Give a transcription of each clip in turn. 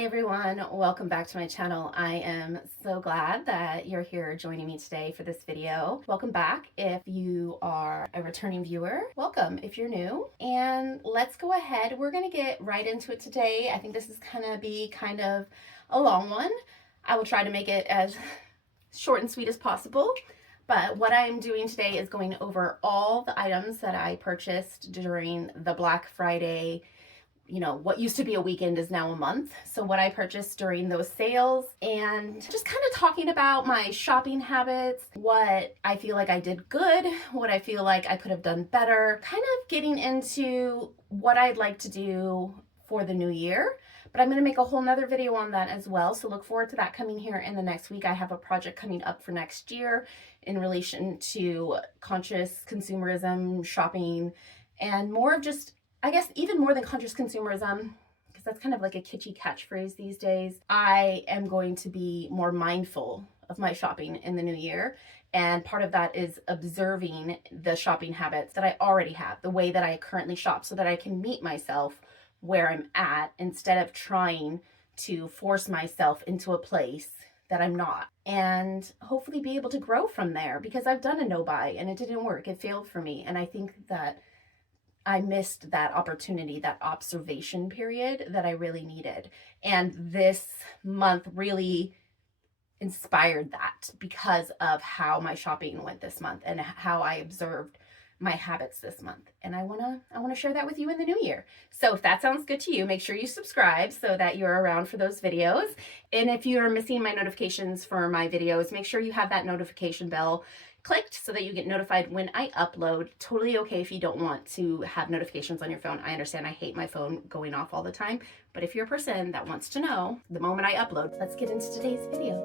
Hey everyone, welcome back to my channel. I am so glad that you're here joining me today for this video. Welcome back if you are a returning viewer. Welcome if you're new. And let's go ahead. We're gonna get right into it today. I think this is gonna be kind of a long one. I will try to make it as short and sweet as possible. But what I'm doing today is going over all the items that I purchased during the Black Friday. What used to be a weekend is now a month. So what I purchased during those sales, and just kind of talking about my shopping habits, what I feel like I did good, what I feel like I could have done better, kind of getting into what I'd like to do for the new year. But I'm going to make a whole nother video on that as well. So look forward to that coming here in the next week. I have a project coming up for next year in relation to conscious consumerism, shopping, and more of just, I guess, even more than conscious consumerism, because that's kind of like a kitschy catchphrase these days. I am going to be more mindful of my shopping in the new year. And part of that is observing the shopping habits that I already have, the way that I currently shop, so that I can meet myself where I'm at instead of trying to force myself into a place that I'm not, and hopefully be able to grow from there, because I've done a no buy and it didn't work. It failed for me. And I think that I missed that opportunity, that observation period that I really needed. And this month really inspired that because of how my shopping went this month and how I observed my habits this month. And I want to share that with you in the new year. So if that sounds good to you, make sure you subscribe so that you're around for those videos. And if you're missing my notifications for my videos, make sure you have that notification bell clicked so that you get notified when I upload. Totally okay if you don't want to have notifications on your phone. I understand. I hate my phone going off all the time. But if you're a person that wants to know the moment I upload, let's get into today's video.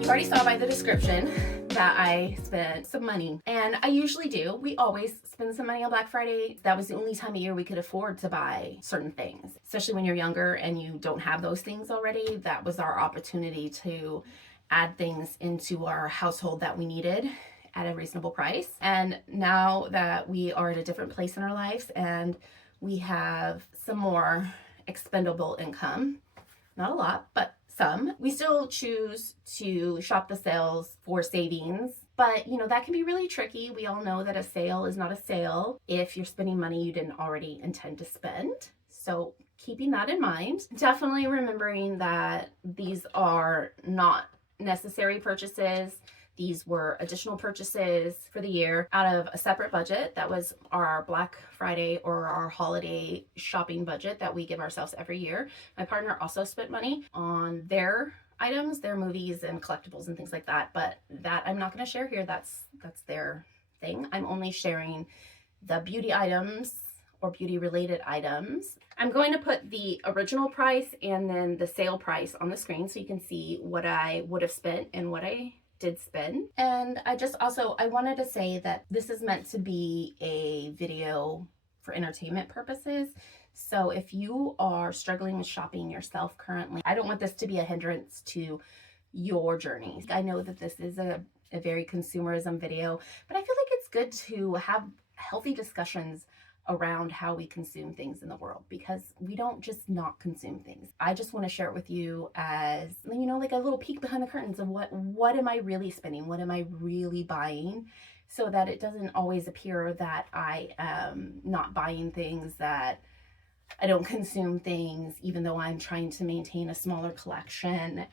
You already saw by the description that I spent some money, and I usually do. We always spend some money on Black Friday. That was the only time of year we could afford to buy certain things, especially when you're younger and you don't have those things already. That was our opportunity to add things into our household that we needed at a reasonable price. And now that we are at a different place in our lives and we have some more expendable income, not a lot, but some, we still choose to shop the sales for savings. But that can be really tricky. We all know that a sale is not a sale if you're spending money you didn't already intend to spend. So keeping that in mind, definitely remembering that these are not necessary purchases. These were additional purchases for the year out of a separate budget. That was our Black Friday or our holiday shopping budget that we give ourselves every year. My partner also spent money on their items, their movies and collectibles and things like that, but that I'm not going to share here. That's their thing. I'm only sharing the beauty items or beauty related items. I'm going to put the original price and then the sale price on the screen so you can see what I would have spent and what I did spend. And I wanted to say that this is meant to be a video for entertainment purposes. So if you are struggling with shopping yourself currently, I don't want this to be a hindrance to your journey. I know that this is a very consumerism video, but I feel like it's good to have healthy discussions around how we consume things in the world, because we don't just not consume things. I just want to share it with you as, like a little peek behind the curtains of what am I really spending? What am I really buying? So that it doesn't always appear that I am not buying things, that I don't consume things, even though I'm trying to maintain a smaller collection.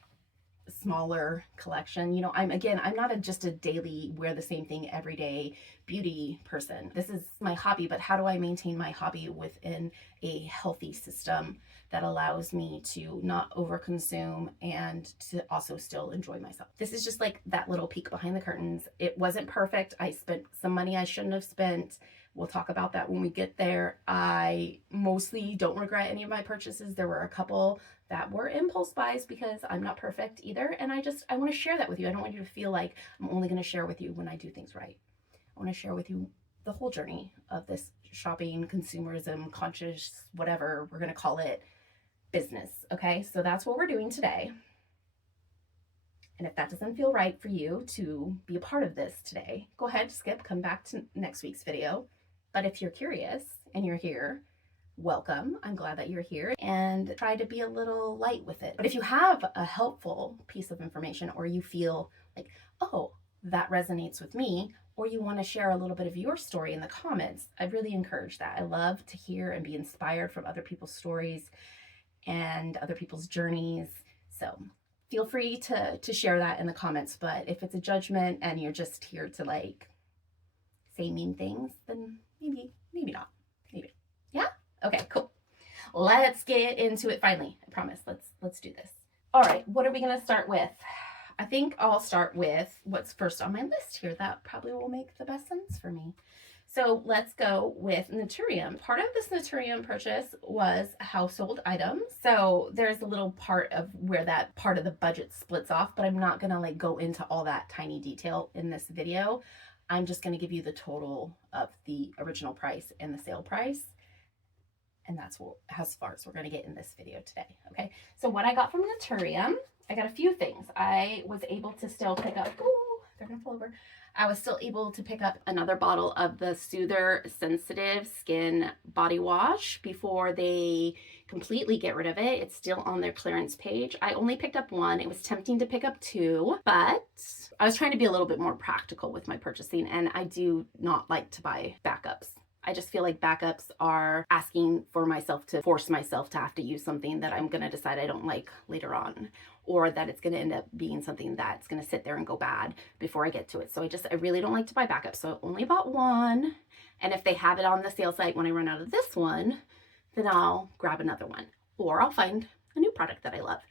I'm not just a daily wear the same thing every day beauty person. This is my hobby, but how do I maintain my hobby within a healthy system that allows me to not overconsume and to also still enjoy myself? This is just like that little peek behind the curtains. It wasn't perfect. I spent some money I shouldn't have spent. We'll talk about that when we get there. I mostly don't regret any of my purchases. There were a couple that were impulse buys because I'm not perfect either. And I want to share that with you. I don't want you to feel like I'm only going to share with you when I do things right. I want to share with you the whole journey of this shopping, consumerism, conscious, whatever we're going to call it, business. Okay, so that's what we're doing today. And if that doesn't feel right for you to be a part of this today, go ahead, skip, come back to next week's video. But if you're curious and you're here, welcome. I'm glad that you're here, and try to be a little light with it. But if you have a helpful piece of information, or you feel like, oh, that resonates with me, or you want to share a little bit of your story in the comments, I really encourage that. I love to hear and be inspired from other people's stories and other people's journeys. So feel free to share that in the comments. But if it's a judgment and you're just here to like say mean things, then maybe not. Maybe. Yeah? Okay, cool. Let's get into it finally. I promise. Let's do this. All right, what are we going to start with? I think I'll start with what's first on my list here. That probably will make the best sense for me. So let's go with Naturium. Part of this Naturium purchase was household items. So there's a little part of where that part of the budget splits off, but I'm not going to like go into all that tiny detail in this video. I'm just going to give you the total of the original price and the sale price. And that's as far as we're going to get in this video today. Okay. So what I got from Naturium, I got a few things. I was able to still pick up, ooh, they're going to fall over. I was still able to pick up another bottle of the Soother Sensitive Skin Body Wash before they completely get rid of it. It's still on their clearance page. I only picked up one. It was tempting to pick up two, but I was trying to be a little bit more practical with my purchasing, and I do not like to buy backups. I just feel like backups are asking for myself to force myself to have to use something that I'm going to decide I don't like later on, or that it's going to end up being something that's going to sit there and go bad before I get to it. So I really don't like to buy backups. So I only bought one. And if they have it on the sale site when I run out of this one, then I'll grab another one, or I'll find a new product that I love.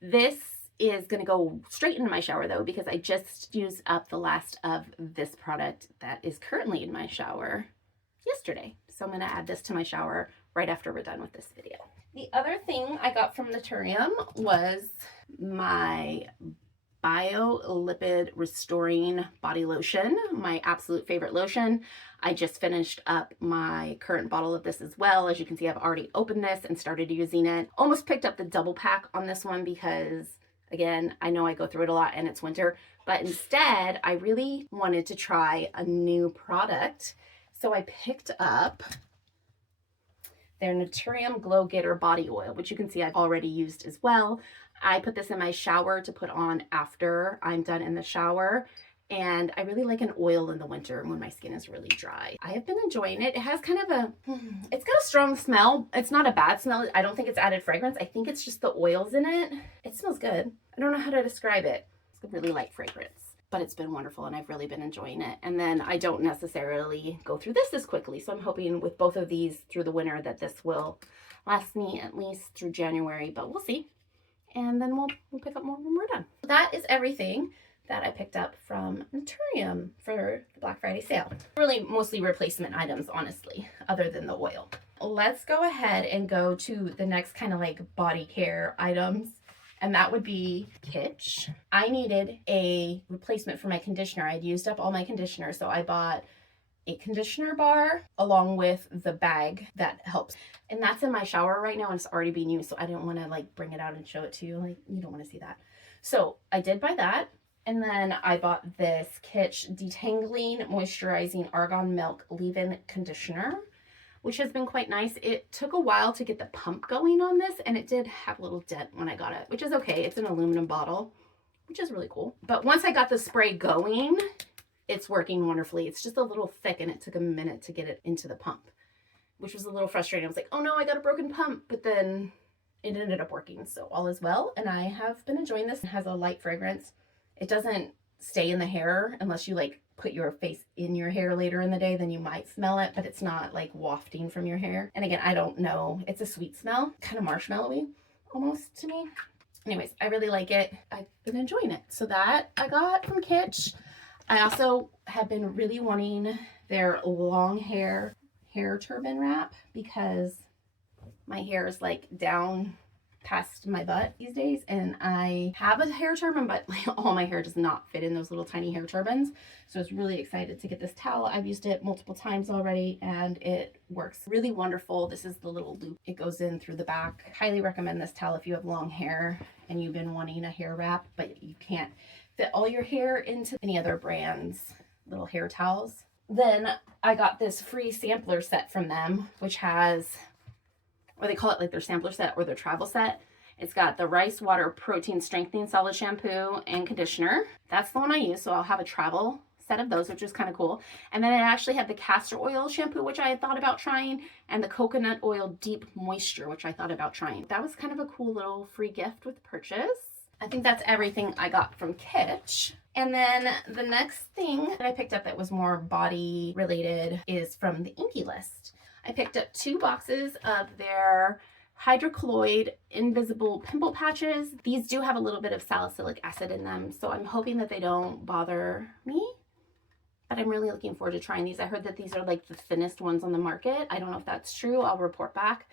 This is going to go straight into my shower though, because I just used up the last of this product that is currently in my shower yesterday. So I'm going to add this to my shower right after we're done with this video. The other thing I got from Naturium was my BioLipid Restoring Body Lotion, my absolute favorite lotion. I just finished up my current bottle of this as well. As you can see, I've already opened this and started using it. Almost picked up the double pack on this one because, again, I know I go through it a lot and it's winter, but instead I really wanted to try a new product. So I picked up their Naturium Glow Getter Body Oil, which you can see I've already used as well. I put this in my shower to put on after I'm done in the shower. And I really like an oil in the winter when my skin is really dry. I have been enjoying it. It has kind of it's got a strong smell. It's not a bad smell. I don't think it's added fragrance. I think it's just the oils in it. It smells good. I don't know how to describe it. It's a really light fragrance, but it's been wonderful and I've really been enjoying it. And then I don't necessarily go through this as quickly. So I'm hoping with both of these through the winter that this will last me at least through January, but we'll see. And then we'll pick up more when we're done. That is everything that I picked up from Naturium for the Black Friday sale. Really mostly replacement items, honestly, other than the oil. Let's go ahead and go to the next kind of like body care items. And that would be Kitsch. I needed a replacement for my conditioner. I'd used up all my conditioner, so I bought a conditioner bar along with the bag that helps. And that's in my shower right now and it's already being used, so I didn't want to like bring it out and show it to you. Like, you don't want to see that. So I did buy that. And then I bought this Kitsch Detangling Moisturizing Argan Milk Leave-In Conditioner, which has been quite nice. It took a while to get the pump going on this, and it did have a little dent when I got it, which is okay. It's an aluminum bottle, which is really cool. But once I got the spray going, it's working wonderfully. It's just a little thick, and it took a minute to get it into the pump, which was a little frustrating. I was like, oh no, I got a broken pump, but then it ended up working, so all is well, and I have been enjoying this. It has a light fragrance. It doesn't stay in the hair unless you like put your face in your hair later in the day, then you might smell it, but it's not like wafting from your hair. And again, I don't know. It's a sweet smell, kind of marshmallowy almost to me. Anyways, I really like it. I've been enjoying it. So that I got from Kitsch. I also have been really wanting their long hair turban wrap because my hair is like down past my butt these days, and I have a hair turban, but like all my hair does not fit in those little tiny hair turbans. So I was really excited to get this towel. I've used it multiple times already and it works really wonderful. This is the little loop. It goes in through the back. Highly recommend this towel if you have long hair and you've been wanting a hair wrap, but you can't fit all your hair into any other brand's little hair towels. Then I got this free sampler set from them, which has, or they call it like their sampler set or their travel set. It's got the rice water protein strengthening solid shampoo and conditioner. That's the one I use, so I'll have a travel set of those, which is kind of cool. And then it actually had the castor oil shampoo, which I had thought about trying, and the coconut oil deep moisture, which I thought about trying. That was kind of a cool little free gift with purchase. I think that's everything I got from Kitsch. And then the next thing that I picked up that was more body related is from the INKEY List. I picked up 2 boxes of their hydrocolloid invisible pimple patches. These do have a little bit of salicylic acid in them, so I'm hoping that they don't bother me. But I'm really looking forward to trying these. I heard that these are like the thinnest ones on the market. I don't know if that's true. I'll report back.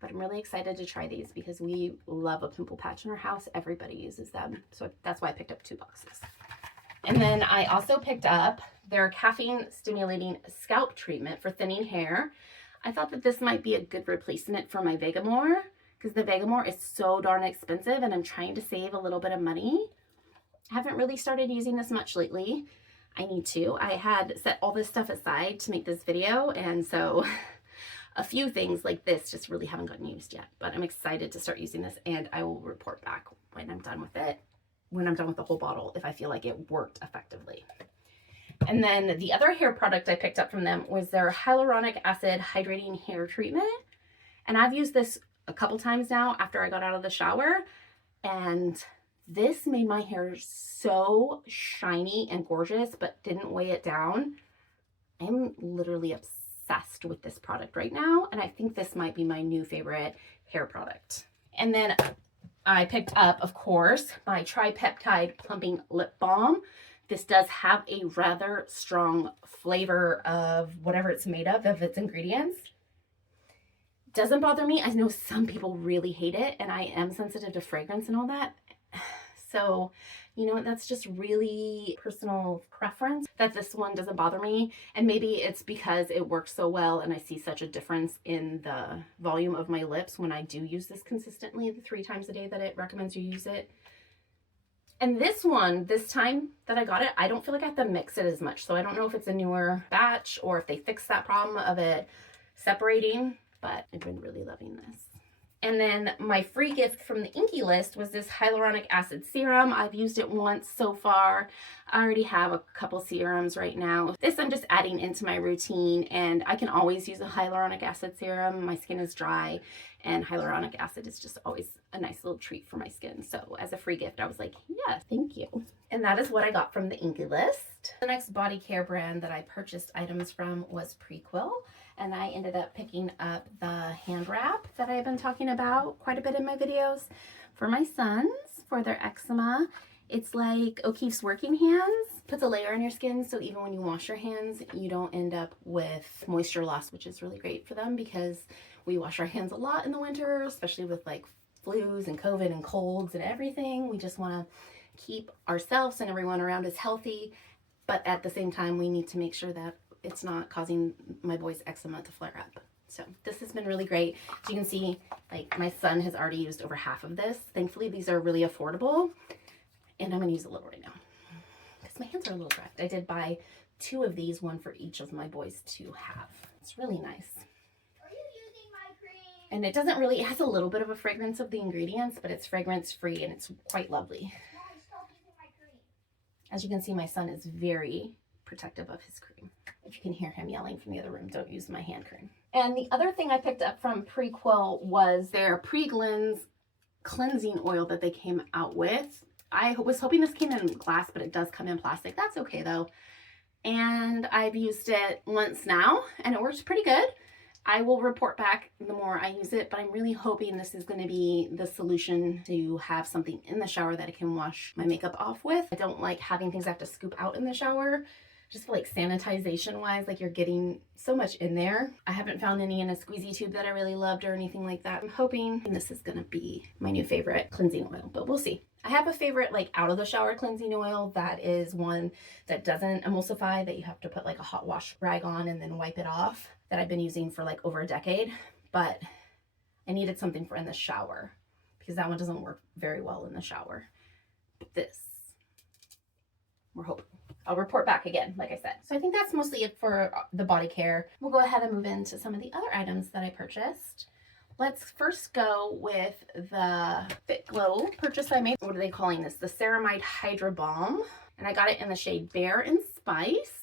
But I'm really excited to try these because we love a pimple patch in our house. Everybody uses them. So that's why I picked up 2 boxes. And then I also picked up their caffeine stimulating scalp treatment for thinning hair. I thought that this might be a good replacement for my Vegamour because the Vegamour is so darn expensive and I'm trying to save a little bit of money. I haven't really started using this much lately. I need to. I had set all this stuff aside to make this video, and so a few things like this just really haven't gotten used yet. But I'm excited to start using this, and I will report back when I'm done with it. When I'm done with the whole bottle, if I feel like it worked effectively. And then the other hair product I picked up from them was their hyaluronic acid hydrating hair treatment. And I've used this a couple times now after I got out of the shower. And this made my hair so shiny and gorgeous, but didn't weigh it down. I'm literally obsessed with this product right now. And I think this might be my new favorite hair product. And then I picked up, of course, my Tripeptide Plumping Lip Balm. This does have a rather strong flavor of whatever it's made of its ingredients. Doesn't bother me. I know some people really hate it, and I am sensitive to fragrance and all that. So, you know, that's just really personal preference that this one doesn't bother me. And maybe it's because it works so well and I see such a difference in the volume of my lips when I do use this consistently, the 3 times a day that it recommends you use it. And this one, this time that I got it, I don't feel like I have to mix it as much. So I don't know if it's a newer batch or if they fixed that problem of it separating, but I've been really loving this. And then my free gift from the INKEY List was this hyaluronic acid serum. I've used it once so far. I already have a couple serums right now. This I'm just adding into my routine, and I can always use a hyaluronic acid serum. My skin is dry, and hyaluronic acid is just always a nice little treat for my skin. So as a free gift, I was like, yeah, thank you. And that is what I got from the INKEY List. The next body care brand that I purchased items from was Prequel. And I ended up picking up the hand wrap that I've been talking about quite a bit in my videos for my sons for their eczema. It's like O'Keeffe's Working Hands. Puts a layer on your skin so even when you wash your hands, you don't end up with moisture loss, which is really great for them because we wash our hands a lot in the winter, especially with like flus and COVID and colds and everything. We just want to keep ourselves and everyone around us healthy, but at the same time, we need to make sure that it's not causing my boy's eczema to flare up. So this has been really great. As you can see, like my son has already used over half of this. Thankfully, these are really affordable, and I'm gonna use a little right now because my hands are a little dry. I did buy 2 of these, 1 for each of my boys to have. It's really nice. Are you using my cream? And it doesn't really, it has a little bit of a fragrance of the ingredients, but it's fragrance free and it's quite lovely. Mom, stop using my cream. As you can see, my son is very protective of his cream. If you can hear him yelling from the other room, don't use my hand cream. And the other thing I picked up from Prequel was their Pre-Cleanse cleansing oil that they came out with. I was hoping this came in glass, but it does come in plastic. That's okay though. And I've used it once now and it works pretty good. I will report back the more I use it, but I'm really hoping this is going to be the solution to have something in the shower that I can wash my makeup off with. I don't like having things I have to scoop out in the shower. Just feel like sanitization wise, like you're getting so much in there. I haven't found any in a squeezy tube that I really loved or anything like that. I'm hoping this is gonna be my new favorite cleansing oil, but we'll see. I have a favorite like out of the shower cleansing oil that is one that doesn't emulsify, that you have to put like a hot wash rag on and then wipe it off, that I've been using for like over a decade, but I needed something for in the shower because that one doesn't work very well in the shower. But this We're hoping. I'll report back again, like I said. So I think that's mostly it for the body care. We'll go ahead and move into some of the other items that I purchased. Let's first go with the Fit Glow purchase I made. What are they calling this? The Ceramide Hydra Balm. And I got it in the shade Bear and Spice.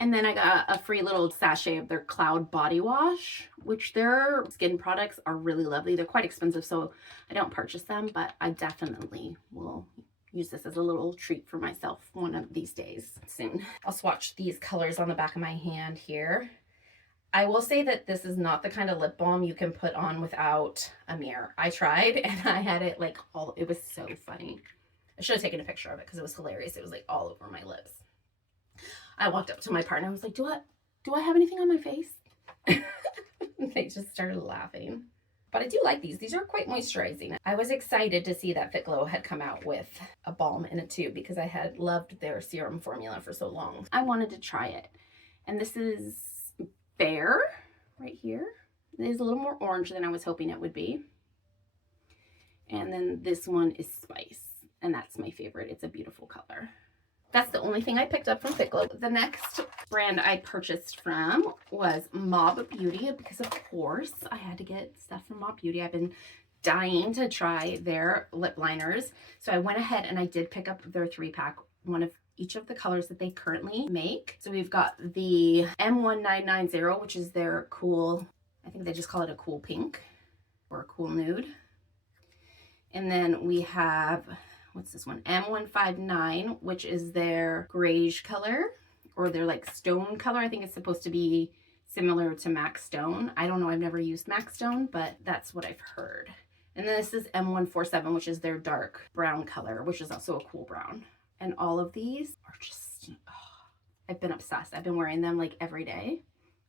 And then I got a free little sachet of their Cloud Body Wash, which their skin products are really lovely. They're quite expensive, so I don't purchase them, but I definitely will use this as a little treat for myself one of these days soon. I'll swatch these colors on the back of my hand here. I will say that this is not the kind of lip balm you can put on without a mirror. I tried and I had it like all, it was so funny. I should have taken a picture of it because it was hilarious. It was like all over my lips. I walked up to my partner. I was like, do I have anything on my face? They just started laughing. But I do like these. These are quite moisturizing. I was excited to see that Fit Glow had come out with a balm in it too, because I had loved their serum formula for so long. I wanted to try it. And this is Bear right here. It is a little more orange than I was hoping it would be. And then this one is Spice. And that's my favorite. It's a beautiful color. That's the only thing I picked up from Fit Glow. The next brand I purchased from was Mob Beauty, because of course I had to get stuff from Mob Beauty. I've been dying to try their lip liners. So I went ahead and I did pick up their 3-pack, one of each of the colors that they currently make. So we've got the M1990, which is their cool, I think they just call it a cool pink or a cool nude. And then we have, what's this one? M159, which is their grayish color, or their like stone color. I think it's supposed to be similar to MAC Stone. I don't know, I've never used MAC Stone, but that's what I've heard. And then this is M147, which is their dark brown color, which is also a cool brown. And all of these are just, oh, I've been obsessed. I've been wearing them like every day.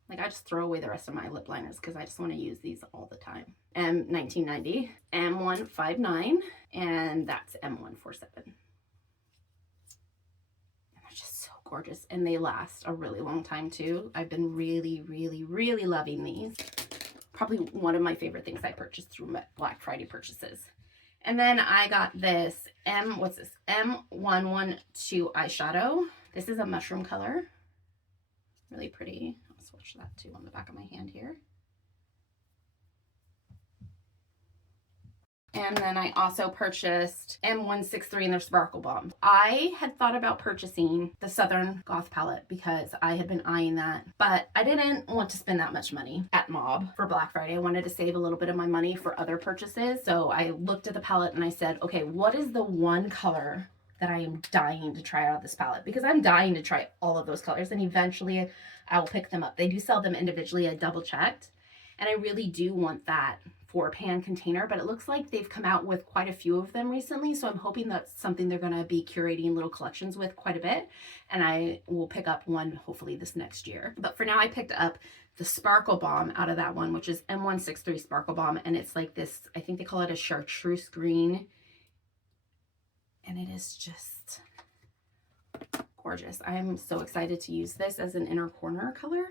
Like I just throw away the rest of my lip liners because I just want to use these all the time. M1990, M159, and that's M147. And they're just so gorgeous, and they last a really long time too. I've been really, really, really loving these. Probably one of my favorite things I purchased through Black Friday purchases. And then I got this what's this? M112 eyeshadow. This is a mushroom color. Really pretty. I'll swatch that too on the back of my hand here. And then I also purchased M163 in their Sparkle Bomb. I had thought about purchasing the Southern Goth palette because I had been eyeing that, but I didn't want to spend that much money at Mob for Black Friday. I wanted to save a little bit of my money for other purchases. So I looked at the palette and I said, okay, what is the one color that I am dying to try out of this palette? Because I'm dying to try all of those colors, and eventually I will pick them up. They do sell them individually. I double checked, and I really do want that 4-pan container, but it looks like they've come out with quite a few of them recently, so I'm hoping that's something they're going to be curating little collections with quite a bit, and I will pick up one hopefully this next year. But for now, I picked up the Sparkle Bomb out of that one, which is M163 Sparkle Bomb, and it's like this, I think they call it a chartreuse green, and it is just gorgeous. I am so excited to use this as an inner corner color.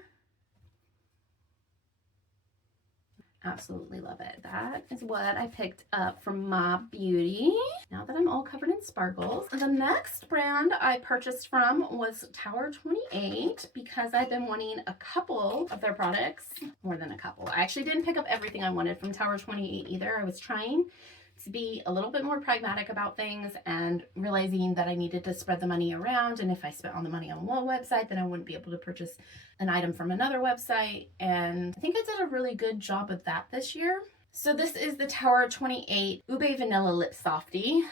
Absolutely love it. That is what I picked up from Mob Beauty. Now that I'm all covered in sparkles. The next brand I purchased from was Tower 28 because I've been wanting a couple of their products. More than a couple. I actually didn't pick up everything I wanted from Tower 28 either. I was trying to be a little bit more pragmatic about things and realizing that I needed to spread the money around, and if I spent all the money on one website, then I wouldn't be able to purchase an item from another website, and I think I did a really good job of that this year. So this is the Tower 28 Ube Vanilla Lip Softy.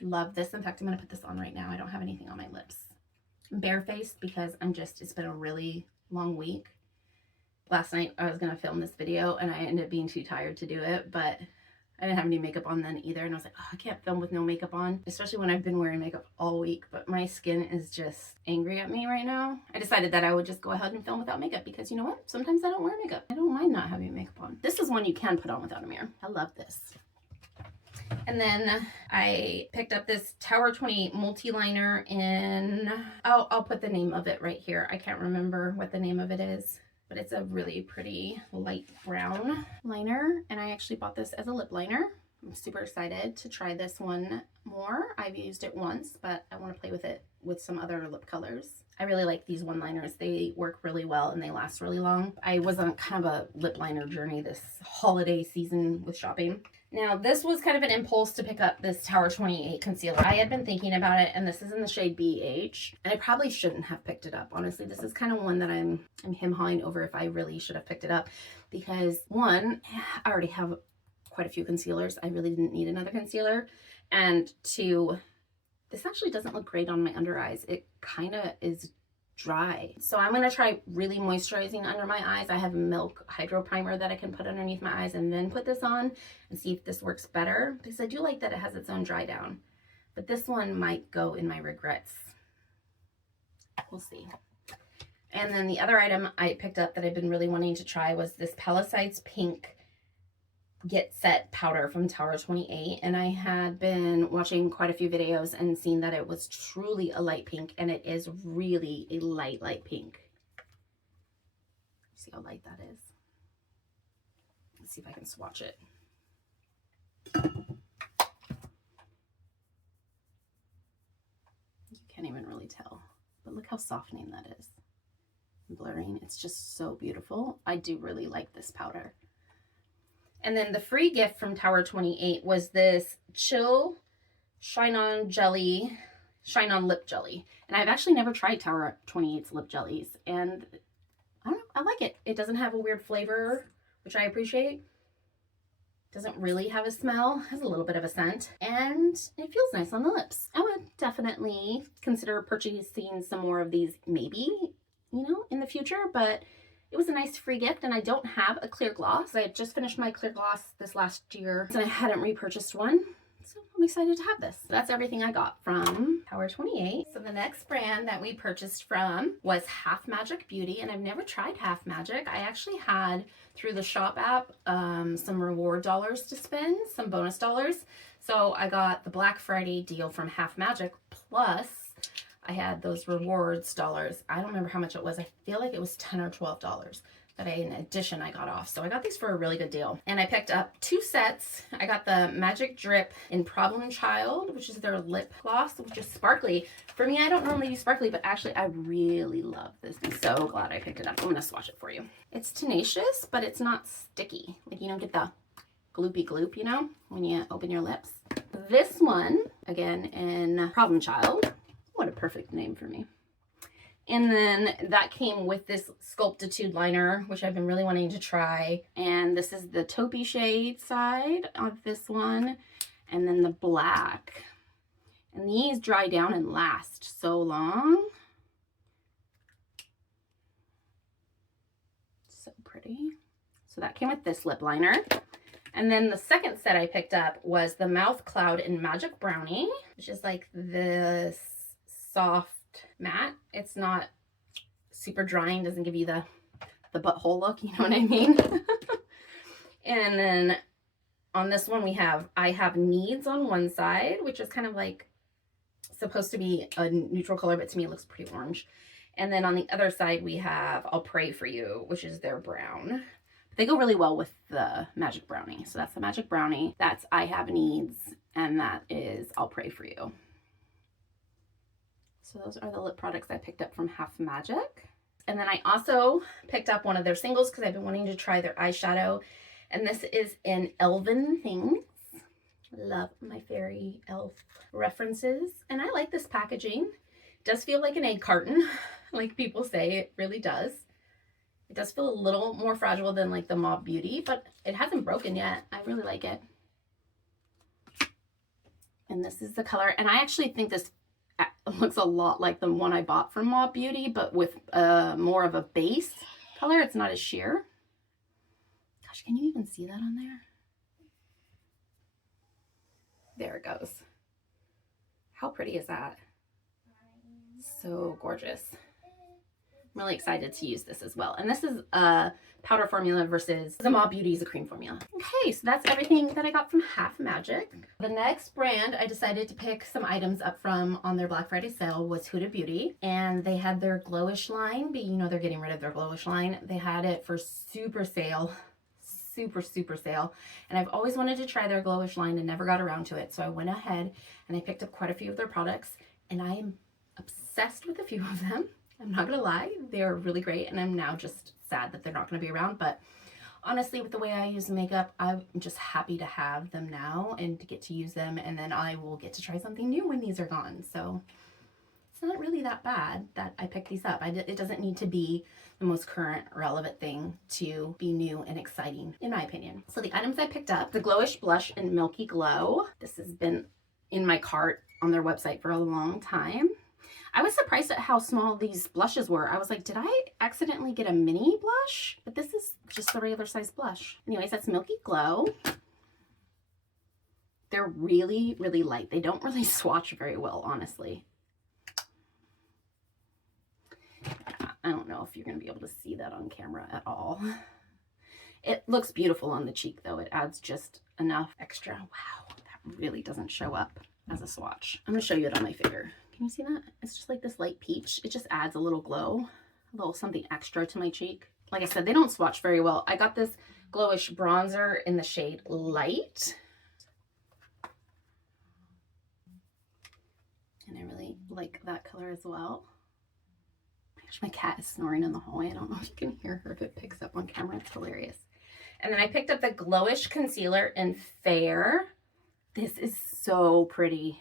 Love this. In fact, I'm going to put this on right now. I don't have anything on my lips. I'm barefaced because it's been a really long week. Last night I was going to film this video and I ended up being too tired to do it, but I didn't have any makeup on then either, and I was like, oh, I can't film with no makeup on, especially when I've been wearing makeup all week, but my skin is just angry at me right now. I decided that I would just go ahead and film without makeup because you know what? Sometimes I don't wear makeup. I don't mind not having makeup on. This is one you can put on without a mirror. I love this. And then I picked up this Tower 28 multi-liner in, I'll put the name of it right here. I can't remember what the name of it is, but it's a really pretty light brown liner, and I actually bought this as a lip liner. I'm super excited to try this one more. I've used it once, but I want to play with it with some other lip colors. I really like these one-liners. They work really well and they last really long. I was on kind of a lip liner journey this holiday season with shopping. Now, this was kind of an impulse to pick up this Tower 28 concealer. I had been thinking about it, and this is in the shade BH, and I probably shouldn't have picked it up. Honestly, this is kind of one that I'm hem-hawing over if I really should have picked it up, because one, I already have quite a few concealers. I really didn't need another concealer. And two, this actually doesn't look great on my under eyes. It kind of is dry. So I'm going to try really moisturizing under my eyes. I have Milk Hydro Primer that I can put underneath my eyes and then put this on and see if this works better, because I do like that it has its own dry down. But this one might go in my regrets. We'll see. And then the other item I picked up that I've been really wanting to try was this Palisades Pink Get Set powder from Tower 28, and I had been watching quite a few videos and seen that it was truly a light pink, and it is really a light pink. See how light that is. Let's see if I can swatch it. You can't even really tell, but look how softening that is. Blurring, it's just so beautiful. I do really like this powder. And then the free gift from Tower 28 was this Chill Shine On Lip Jelly. And I've actually never tried Tower 28's lip jellies. And I don't know, I like it. It doesn't have a weird flavor, which I appreciate. Doesn't really have a smell, has a little bit of a scent, and it feels nice on the lips. I would definitely consider purchasing some more of these, maybe, you know, in the future, but it was a nice free gift, and I don't have a clear gloss. I had just finished my clear gloss this last year, and I hadn't repurchased one, so I'm excited to have this. That's everything I got from Tower 28. So the next brand that we purchased from was Half Magic Beauty, and I've never tried Half Magic. I actually had, through the shop app, some reward dollars to spend, some bonus dollars. So I got the Black Friday deal from Half Magic, plus I had those rewards dollars. I don't remember how much it was. I feel like it was $10 or $12 that in addition I got off. So I got these for a really good deal. And I picked up 2 sets. I got the Magic Drip in Problem Child, which is their lip gloss, which is sparkly. For me, I don't normally use sparkly, but actually I really love this. I'm so glad I picked it up. I'm gonna swatch it for you. It's tenacious, but it's not sticky. Like, you don't get the gloopy gloop, you know, when you open your lips. This one, again, in Problem Child. What a perfect name for me. And then that came with this Sculptitude liner, which I've been really wanting to try. And this is the taupey shade side of this one. And then the black. And these dry down and last so long. So pretty. So that came with this lip liner. And then the second set I picked up was the Mouth Cloud in Magic Brownie, which is like this soft matte. It's not super drying, doesn't give you the butthole look, you know what I mean? And then on this one I have Needs on one side, which is kind of like supposed to be a neutral color, but to me it looks pretty orange. And then on the other side we have I'll Pray For You, which is their brown. They go really well with the Magic Brownie. So that's the Magic Brownie, that's I Have Needs, and that is I'll Pray For You. So those are the lip products I picked up from Half Magic. And then I also picked up one of their singles because I've been wanting to try their eyeshadow. And this is in Elven Things. Love my fairy elf references. And I like this packaging. It does feel like an egg carton, like people say. It really does. It does feel a little more fragile than like the Mob Beauty, but it hasn't broken yet. I really like it. And this is the color. And I actually think this looks a lot like the one I bought from Mob Beauty, but with more of a base color. It's not as sheer. Gosh, can you even see that on there? There it goes. How pretty is that? So gorgeous. I'm really excited to use this as well. And this is a powder formula versus the Mob Beauty is a cream formula. Okay, so that's everything that I got from Half Magic. The next brand I decided to pick some items up from on their Black Friday sale was Huda Beauty. And they had their Glowish line, but you know they're getting rid of their Glowish line. They had it for super sale. super, super sale. And I've always wanted to try their Glowish line and never got around to it. So I went ahead and I picked up quite a few of their products, and I am obsessed with a few of them. I'm not gonna lie, they're really great, and I'm now just sad that they're not gonna be around. But honestly, with the way I use makeup, I'm just happy to have them now and to get to use them, and then I will get to try something new when these are gone. So it's not really that bad that I picked these up. It doesn't need to be the most current relevant thing to be new and exciting, in my opinion. So the items I picked up, the Glowish Blush in Milky Glow. This has been in my cart on their website for a long time. I was surprised at how small these blushes were. I was like, did I accidentally get a mini blush? But this is just a regular size blush. Anyways, that's Milky Glow. They're really, really light. They don't really swatch very well, honestly. I don't know if you're going to be able to see that on camera at all. It looks beautiful on the cheek, though. It adds just enough extra. Wow, that really doesn't show up as a swatch. I'm going to show you it on my finger. Can you see that? It's just like this light peach. It just adds a little glow, a little something extra to my cheek. Like I said, they don't swatch very well. I got this Glowish bronzer in the shade Light. And I really like that color as well. Gosh, my cat is snoring in the hallway. I don't know if you can hear her if it picks up on camera. It's hilarious. And then I picked up the Glowish concealer in Fair. This is so pretty.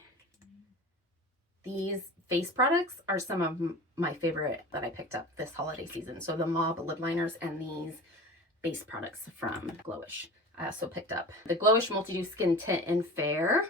These face products are some of my favorite that I picked up this holiday season. So the Mauve lip liners and these base products from Glowish. I also picked up the Glowish Multi-Dew Skin Tint in Fair.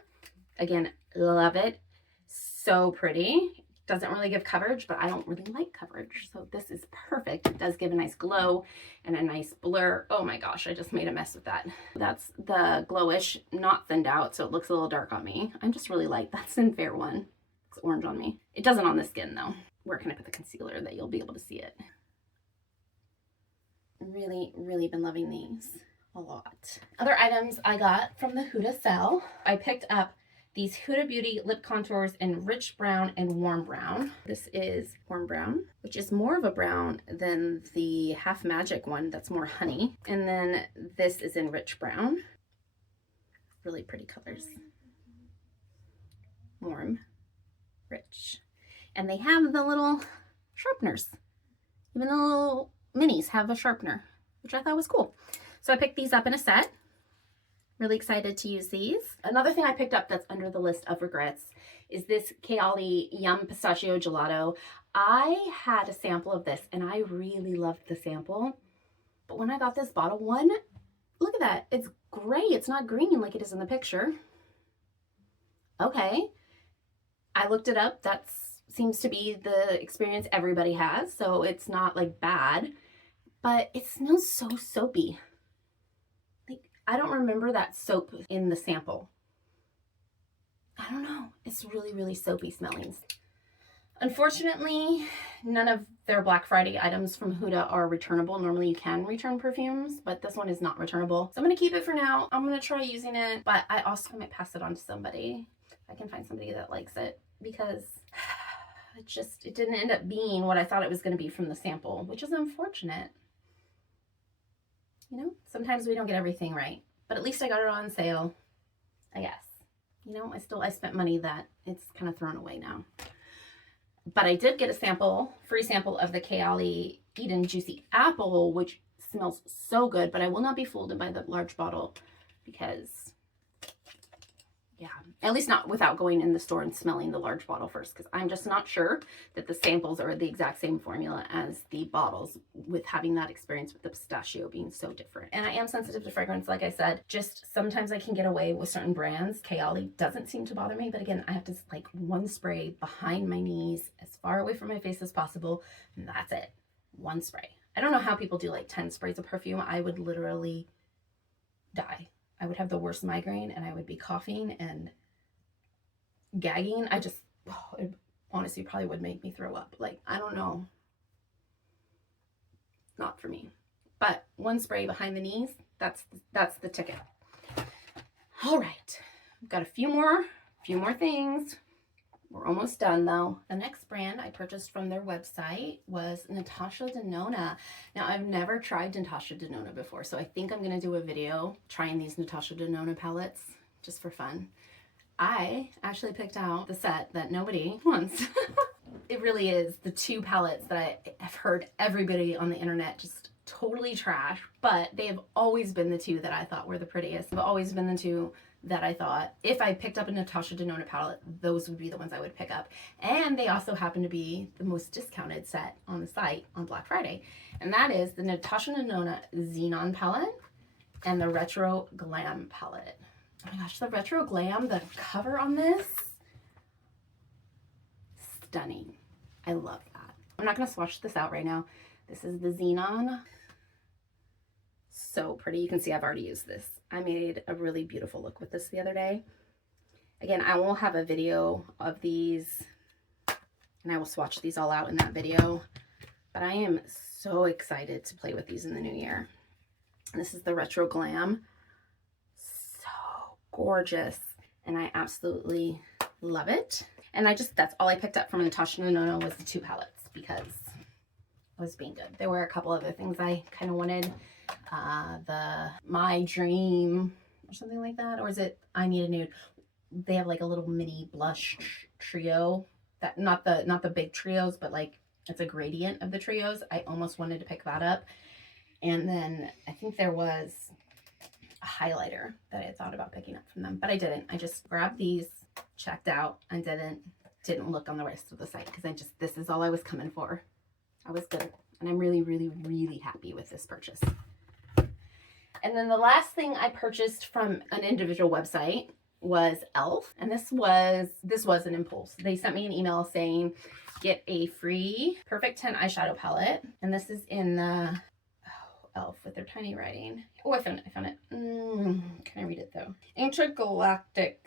Again, love it. So pretty. Doesn't really give coverage, but I don't really like coverage. So this is perfect. It does give a nice glow and a nice blur. Oh my gosh, I just made a mess with that. That's the Glowish, not thinned out, so it looks a little dark on me. I'm just really light. That's in Fair one. It's orange on me. It doesn't on the skin though. Where can I put the concealer that you'll be able to see it? Really, really been loving these a lot. Other items I got from the Huda sale. I picked up these Huda Beauty lip contours in Rich Brown and Warm Brown. This is Warm Brown, which is more of a brown than the Half Magic one that's more honey. And then this is in Rich Brown. Really pretty colors. Warm, rich. And they have the little sharpeners. Even the little minis have a sharpener, which I thought was cool. So I picked these up in a set. Really excited to use these. Another thing I picked up that's under the list of regrets is this Kayali Yum Pistachio Gelato. I had a sample of this and I really loved the sample. But when I got this bottle one, look at that. It's gray. It's not green like it is in the picture. Okay. I looked it up. That seems to be the experience everybody has. So it's not like bad, but it smells so soapy. I don't remember that soap in the sample. I don't know. It's really, really soapy smelling. Unfortunately, none of their Black Friday items from Huda are returnable. Normally you can return perfumes, but this one is not returnable. So I'm going to keep it for now. I'm going to try using it, but I also might pass it on to somebody. I can find somebody that likes it, because it didn't end up being what I thought it was going to be from the sample, which is unfortunate. You know, sometimes we don't get everything right, but at least I got it on sale, I guess. You know, I spent money that it's kind of thrown away now. But I did get a sample, free sample of the Kayali Eden Juicy Apple, which smells so good, but I will not be fooled by the large bottle because, yeah, at least not without going in the store and smelling the large bottle first, because I'm just not sure that the samples are the exact same formula as the bottles, with having that experience with the pistachio being so different. And I am sensitive to fragrance, like I said. Just sometimes I can get away with certain brands. Kayali doesn't seem to bother me, but again, I have to like one spray behind my knees, as far away from my face as possible, and that's it. One spray. I don't know how people do like 10 sprays of perfume. I would literally die. I would have the worst migraine and I would be coughing and gagging. It honestly probably would make me throw up. Like, I don't know. Not for me. But one spray behind the knees, that's the ticket. All right. I've got a few more things. We're almost done though. The next brand I purchased from their website was Natasha Denona. Now I've never tried Natasha Denona before, so I think I'm gonna do a video trying these Natasha Denona palettes just for fun. I actually picked out the set that nobody wants. It really is the two palettes that I've heard everybody on the internet just totally trash, but they have always been the two that I thought were the prettiest. They've always been the two that I thought if I picked up a Natasha Denona palette, those would be the ones I would pick up. And they also happen to be the most discounted set on the site on Black Friday. And that is the Natasha Denona Xenon palette and the Retro Glam palette. Oh my gosh, the Retro Glam, the cover on this, stunning. I love that. I'm not gonna swatch this out right now. This is the Xenon. So pretty. You can see I've already used this. I made a really beautiful look with this the other day. Again, I will have a video of these and I will swatch these all out in that video. But I am so excited to play with these in the new year. This is the Retro Glam. So gorgeous. And I absolutely love it. And that's all I picked up from Natasha Denona was the two palettes because it was being good. There were a couple other things I kind of wanted. The My Dream or something like that. Or is it I Need a Nude? They have like a little mini blush trio. That not the big trios, but like it's a gradient of the trios. I almost wanted to pick that up. And then I think there was a highlighter that I had thought about picking up from them, but I didn't. I just grabbed these, checked out, and didn't look on the rest of the site because this is all I was coming for. I was good. And I'm really, really, really happy with this purchase. And then the last thing I purchased from an individual website was e.l.f. And this was an impulse. They sent me an email saying, get a free Perfect 10 eyeshadow palette. And this is in the, e.l.f. with their tiny writing. Oh, I found it. Can I read it though? Intergalactic.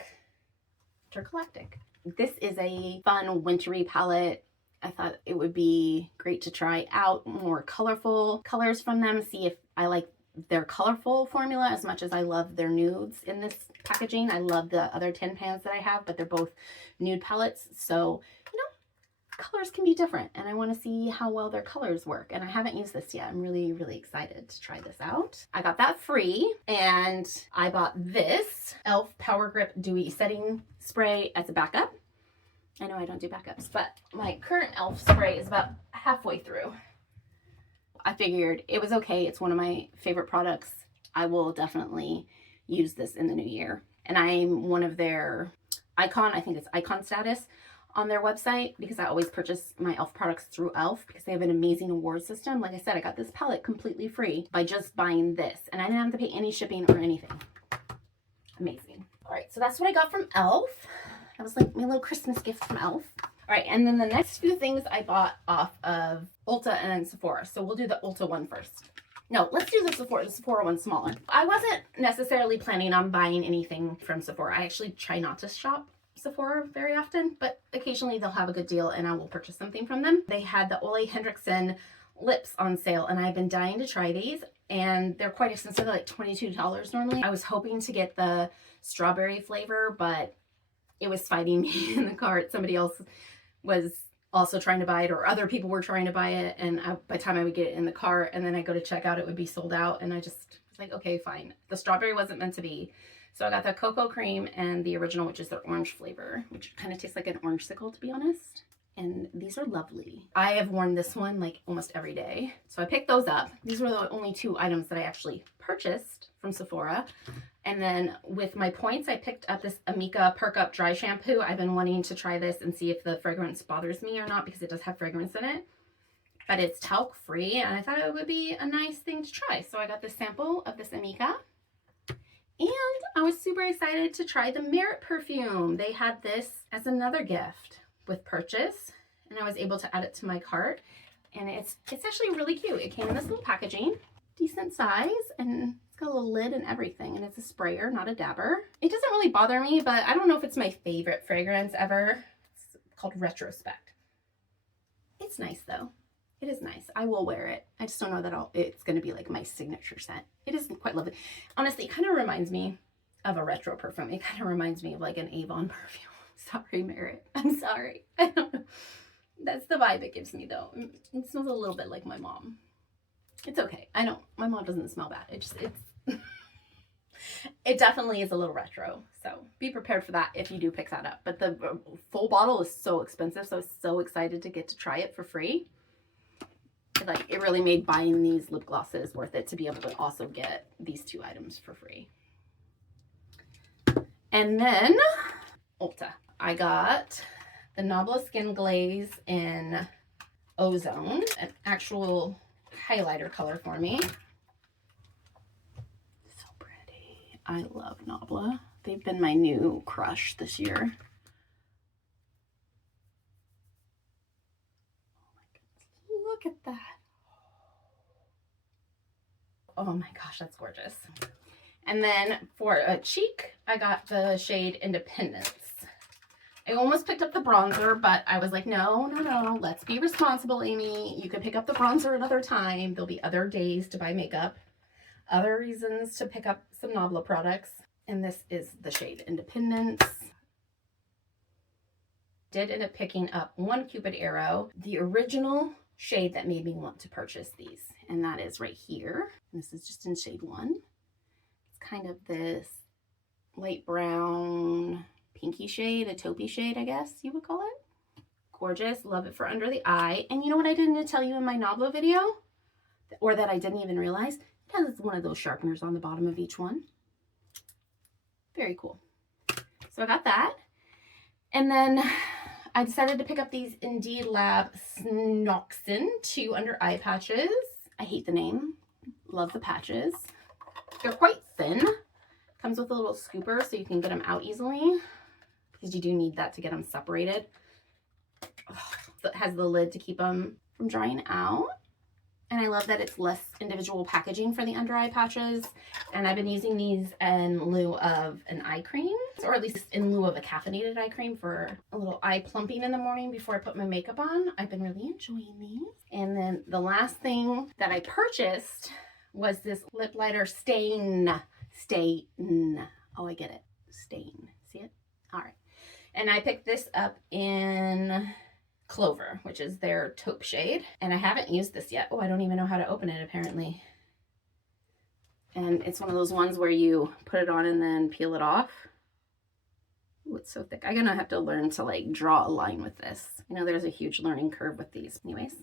This is a fun wintry palette. I thought it would be great to try out more colorful colors from them, see if I like their colorful formula as much as I love their nudes in this packaging. I love the other tin pans that I have, but they're both nude palettes. So, you know, colors can be different and I want to see how well their colors work. And I haven't used this yet. I'm really, really excited to try this out. I got that free and I bought this e.l.f. Power Grip Dewy Setting Spray as a backup. I know I don't do backups, but my current e.l.f. spray is about halfway through. I figured it was okay. It's one of my favorite products. I will definitely use this in the new year. And I'm one of their icon, I think it's icon status on their website because I always purchase my e.l.f. products through e.l.f. because they have an amazing award system. Like I said, I got this palette completely free by just buying this and I didn't have to pay any shipping or anything. Amazing. All right, so that's what I got from e.l.f. That was like my little Christmas gift from e.l.f. All right, and then the next few things I bought off of Ulta and Sephora. So we'll do the Ulta one first. No, let's do the Sephora one smaller. I wasn't necessarily planning on buying anything from Sephora. I actually try not to shop Sephora very often, but occasionally they'll have a good deal and I will purchase something from them. They had the Ole Henriksen lips on sale and I've been dying to try these and they're quite expensive. They're like $22 normally. I was hoping to get the strawberry flavor, but it was fighting me in the cart. Somebody else was also trying to buy it or other people were trying to buy it. And by the time I would get it in the cart and then I go to check out, it would be sold out. And I just was like, okay, fine. The strawberry wasn't meant to be. So I got the cocoa cream and the original, which is their orange flavor, which kind of tastes like an orangesicle, to be honest. And these are lovely. I have worn this one like almost every day. So I picked those up. These were the only two items that I actually purchased from Sephora. And then with my points, I picked up this Amika Perk Up Dry Shampoo. I've been wanting to try this and see if the fragrance bothers me or not because it does have fragrance in it. But it's talc free and I thought it would be a nice thing to try. So I got this sample of this Amika. And I was super excited to try the Merit perfume. They had this as another gift with purchase and I was able to add it to my cart. And it's actually really cute. It came in this little packaging, decent size, and it's got a little lid and everything. And it's a sprayer, not a dabber. It doesn't really bother me, but I don't know if it's my favorite fragrance ever. It's called Retrospect. It's nice though. It is nice. I will wear it. I just don't know that it's going to be like my signature scent. It is quite lovely. Honestly, it kind of reminds me of a retro perfume. It kind of reminds me of like an Avon perfume. Sorry, Merritt. I'm sorry. I don't know. That's the vibe it gives me, though. It smells a little bit like my mom. It's okay. I know my mom doesn't smell bad. It's it definitely is a little retro. So be prepared for that if you do pick that up. But the full bottle is so expensive, so I was so excited to get to try it for free. Like, it really made buying these lip glosses worth it to be able to also get these 2 items for free. And then Ulta. I got the Nabla Skin Glaze in Ozone, an actual highlighter color for me. So pretty. I love Nabla. They've been my new crush this year. Look at that. Oh my gosh, that's gorgeous. And then for a cheek, I got the shade Independence. I almost picked up the bronzer, but I was like, no, let's be responsible, Amy. You can pick up the bronzer another time. There'll be other days to buy makeup, other reasons to pick up some Nabla products. And this is the shade Independence. Did end up picking up one Cupid Arrow, the original shade that made me want to purchase these. And that is right here. This is just in shade 1. It's kind of this light brown, pinky shade, a taupey shade, I guess you would call it. Gorgeous. Love it for under the eye. And you know what I didn't tell you in my Nabla video? Or that I didn't even realize? It has one of those sharpeners on the bottom of each one. Very cool. So I got that. And then I decided to pick up these Indeed Lab Snoxin 2 under eye patches. I hate the name. Love the patches. They're quite thin. Comes with a little scooper so you can get them out easily, because you do need that to get them separated. It has the lid to keep them from drying out. And I love that it's less individual packaging for the under eye patches. And I've been using these in lieu of an eye cream, or at least in lieu of a caffeinated eye cream for a little eye plumping in the morning before I put my makeup on. I've been really enjoying these. And then the last thing that I purchased was this lip liner Stain. Oh, I get it. Stain. See it? All right. And I picked this up in Clover, which is their taupe shade. And I haven't used this yet. Oh, I don't even know how to open it, apparently. And it's one of those ones where you put it on and then peel it off. Ooh, it's so thick. I'm gonna have to learn to like draw a line with this. You know, there's a huge learning curve with these. Anyways,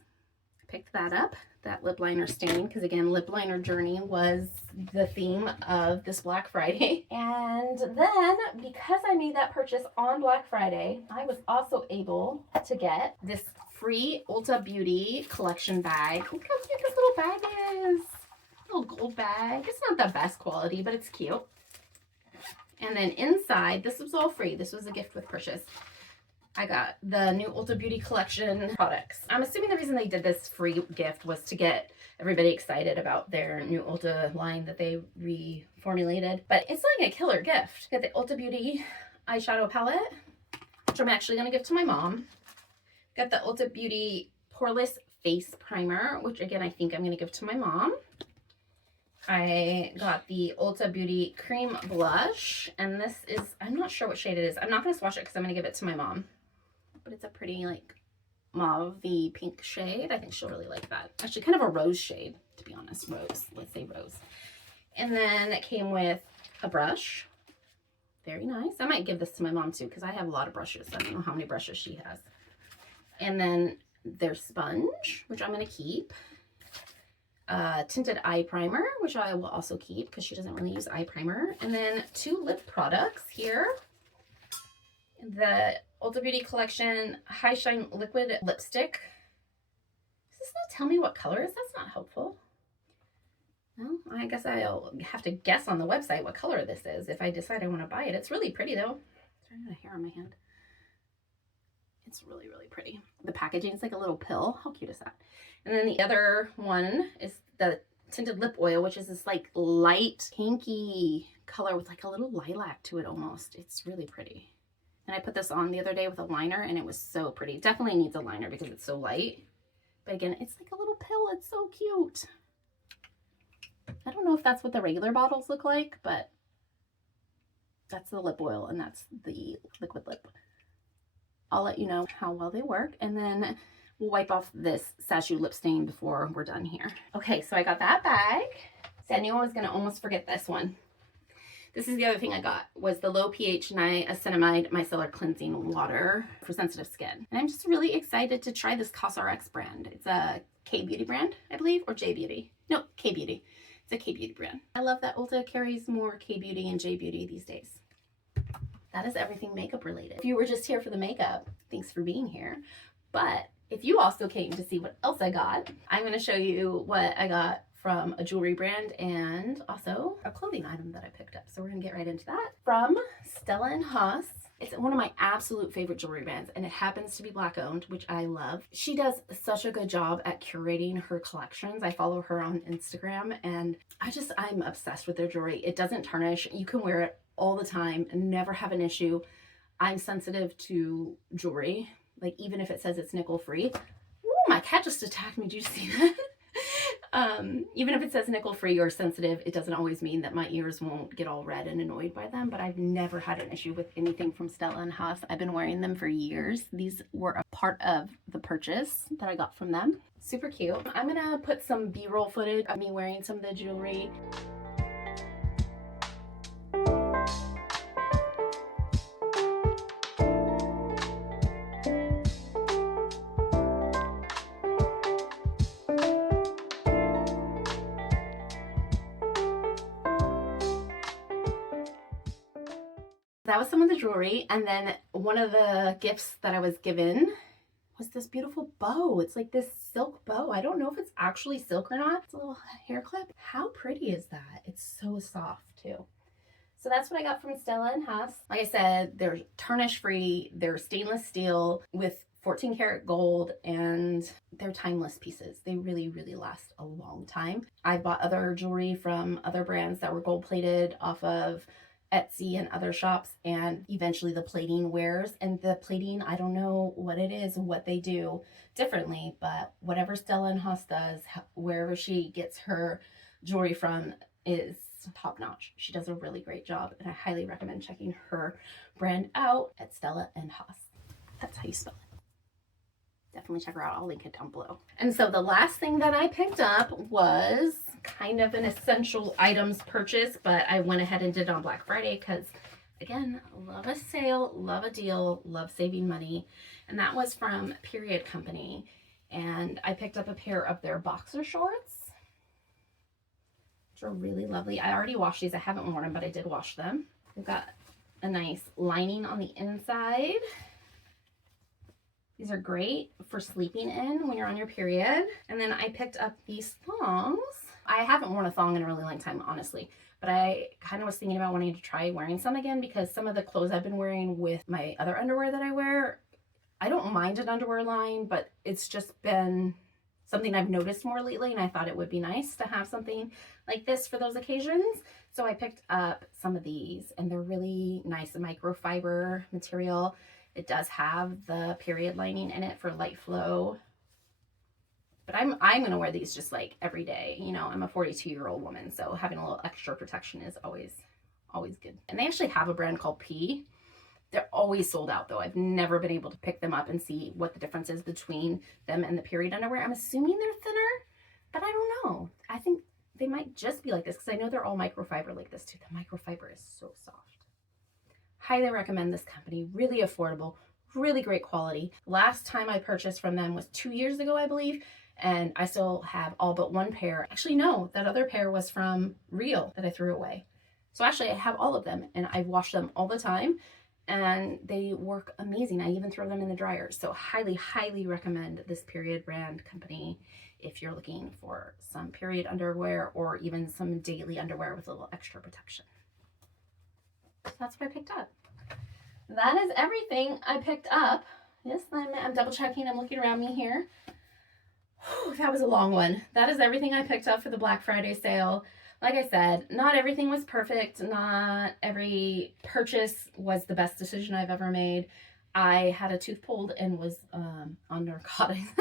I picked that up, that lip liner Stain, because again, lip liner journey was the theme of this Black Friday. And then, because I made that purchase on Black Friday, I was also able to get this free Ulta Beauty collection bag. Look how cute this little bag is. Little gold bag. It's not the best quality, but it's cute. And then inside, this was all free. This was a gift with purchase. I got the new Ulta Beauty collection products. I'm assuming the reason they did this free gift was to get everybody excited about their new Ulta line that they reformulated. But it's like a killer gift. Got the Ulta Beauty eyeshadow palette, which I'm actually going to give to my mom. Got the Ulta Beauty Poreless Face Primer, which again, I think I'm going to give to my mom. I got the Ulta Beauty Cream Blush, and this is, I'm not sure what shade it is. I'm not going to swatch it because I'm going to give it to my mom. But it's a pretty, like, mauve-y pink shade. I think she'll really like that. Actually, kind of a rose shade, to be honest. Rose. Let's say rose. And then it came with a brush. Very nice. I might give this to my mom, too, because I have a lot of brushes. I don't know how many brushes she has. And then their sponge, which I'm going to keep. Tinted eye primer, which I will also keep because she doesn't really use eye primer. And then 2 lip products here. The Ulta Beauty Collection High Shine Liquid Lipstick. Does this not tell me what color is? That's not helpful. Well, I guess I'll have to guess on the website what color this is if I decide I want to buy it. It's really pretty though. Sorry, I got a hair on my hand. It's really, really pretty. The packaging is like a little pill. How cute is that? And then the other one is the tinted lip oil, which is this like light pinky color with like a little lilac to it almost. It's really pretty. And I put this on the other day with a liner and it was so pretty. Definitely needs a liner because it's so light. But again, it's like a little pill. It's so cute. I don't know if that's what the regular bottles look like, but that's the lip oil and that's the liquid lip. I'll let you know how well they work, and then we'll wipe off this Sashu lip stain before we're done here. Okay, so I got that bag. See, I knew I was gonna almost forget this one. This is the other thing I got, was the low pH niacinamide micellar cleansing water for sensitive skin. And I'm just really excited to try this COSRX brand. It's a K-Beauty brand, I believe, or J-Beauty. No, K-Beauty. It's a K-Beauty brand. I love that Ulta carries more K-Beauty and J-Beauty these days. That is everything makeup related. If you were just here for the makeup, thanks for being here. But if you also came to see what else I got, I'm gonna show you what I got from a jewelry brand and also a clothing item that I picked up. So we're gonna get right into that. From Stella & Haas. It's one of my absolute favorite jewelry brands, and it happens to be Black owned, which I love. She does such a good job at curating her collections. I follow her on Instagram, and I'm obsessed with their jewelry. It doesn't tarnish. You can wear it all the time and never have an issue. I'm sensitive to jewelry, like even if it says it's nickel free. Ooh, my cat just attacked me. Did you see that? Even if it says nickel free or sensitive, it doesn't always mean that my ears won't get all red and annoyed by them, but I've never had an issue with anything from Stella & Haas. I've been wearing them for years. These were a part of the purchase that I got from them. Super cute. I'm gonna put some B-roll footage of me wearing some of the jewelry. That was some of the jewelry, and then one of the gifts that I was given was this beautiful bow. It's like this silk bow. I don't know if it's actually silk or not. It's a little hair clip. How pretty is that? It's so soft too. So that's what I got from Stella & Haas. Like I said, they're tarnish free. They're stainless steel with 14 karat gold, and they're timeless pieces. They really, really last a long time. I've bought other jewelry from other brands that were gold plated off of Etsy and other shops, and eventually the plating wears, and the plating, I don't know what it is, what they do differently, but whatever Stella & Haas does, wherever she gets her jewelry from, is top notch. She does a really great job, and I highly recommend checking her brand out at Stella & Haas. That's how you spell it. Definitely check her out. I'll link it down below. And so the last thing that I picked up was kind of an essential items purchase, but I went ahead and did it on Black Friday because, again, love a sale, love a deal, love saving money. And that was from Period Company. And I picked up a pair of their boxer shorts, which are really lovely. I already washed these. I haven't worn them, but I did wash them. They've got a nice lining on the inside. These are great for sleeping in when you're on your period. And then I picked up these thongs. I haven't worn a thong in a really long time, honestly, but I kind of was thinking about wanting to try wearing some again because some of the clothes I've been wearing with my other underwear that I wear, I don't mind an underwear line, but it's just been something I've noticed more lately, and I thought it would be nice to have something like this for those occasions. So I picked up some of these, and they're really nice microfiber material. It does have the period lining in it for light flow. But I'm going to wear these just like every day. You know, I'm a 42-year-old woman, so having a little extra protection is always good. And they actually have a brand called P. They're always sold out though. I've never been able to pick them up and see what the difference is between them and the period underwear. I'm assuming they're thinner, but I don't know. I think they might just be like this because I know they're all microfiber like this too. The microfiber is so soft. Highly recommend this company. Really affordable, really great quality. Last time I purchased from them was 2 years ago, I believe. And I still have all but one pair. Actually, no, that other pair was from Real that I threw away. So actually I have all of them, and I wash them all the time, and they work amazing. I even throw them in the dryer. So highly, highly recommend this Period brand company if you're looking for some period underwear or even some daily underwear with a little extra protection. So that's what I picked up. That is everything I picked up. Yes, I'm double checking. I'm looking around me here. Whew, that was a long one. That is everything I picked up for the Black Friday sale. Like I said, not everything was perfect. Not every purchase was the best decision I've ever made. I had a tooth pulled and was on narcotics,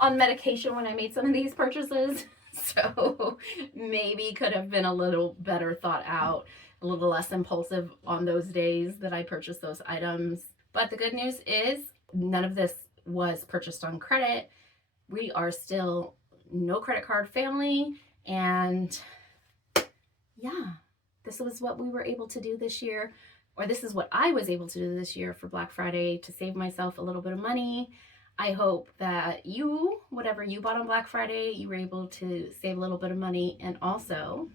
on medication when I made some of these purchases. So maybe could have been a little better thought out, a little less impulsive on those days that I purchased those items. But the good news is none of this was purchased on credit. We are still no credit card family. And yeah, this was what we were able to do this year, or this is what I was able to do this year for Black Friday to save myself a little bit of money. I hope that you, whatever you bought on Black Friday, you were able to save a little bit of money and also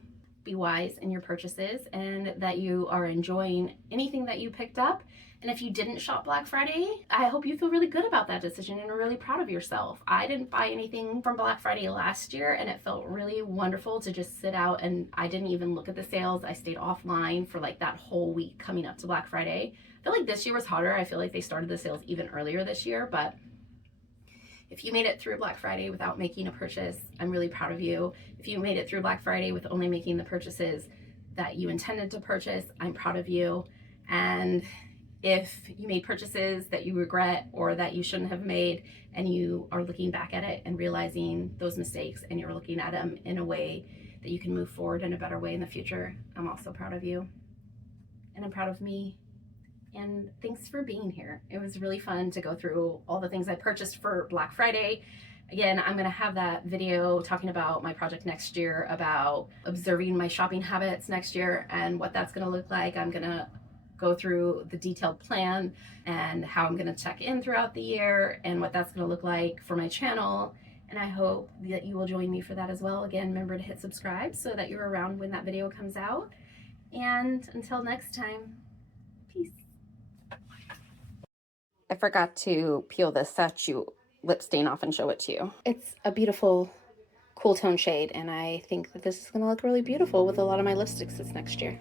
be wise in your purchases, and that you are enjoying anything that you picked up. And if you didn't shop Black Friday, I hope you feel really good about that decision and are really proud of yourself. I didn't buy anything from Black Friday last year, and it felt really wonderful to just sit out, and I didn't even look at the sales. I stayed offline for like that whole week coming up to Black Friday. I feel like this year was harder. I feel like they started the sales even earlier this year, but if you made it through Black Friday without making a purchase, I'm really proud of you. If you made it through Black Friday with only making the purchases that you intended to purchase, I'm proud of you. And if you made purchases that you regret or that you shouldn't have made, and you are looking back at it and realizing those mistakes, and you're looking at them in a way that you can move forward in a better way in the future, I'm also proud of you. And I'm proud of me. And thanks for being here. It was really fun to go through all the things I purchased for Black Friday. Again, I'm gonna have that video talking about my project next year, about observing my shopping habits next year and what that's gonna look like. I'm gonna go through the detailed plan and how I'm gonna check in throughout the year and what that's gonna look like for my channel. And I hope that you will join me for that as well. Again, remember to hit subscribe so that you're around when that video comes out. And until next time, peace. I forgot to peel the Sachu lip stain off and show it to you. It's a beautiful cool tone shade, and I think that this is gonna look really beautiful with a lot of my lipsticks this next year.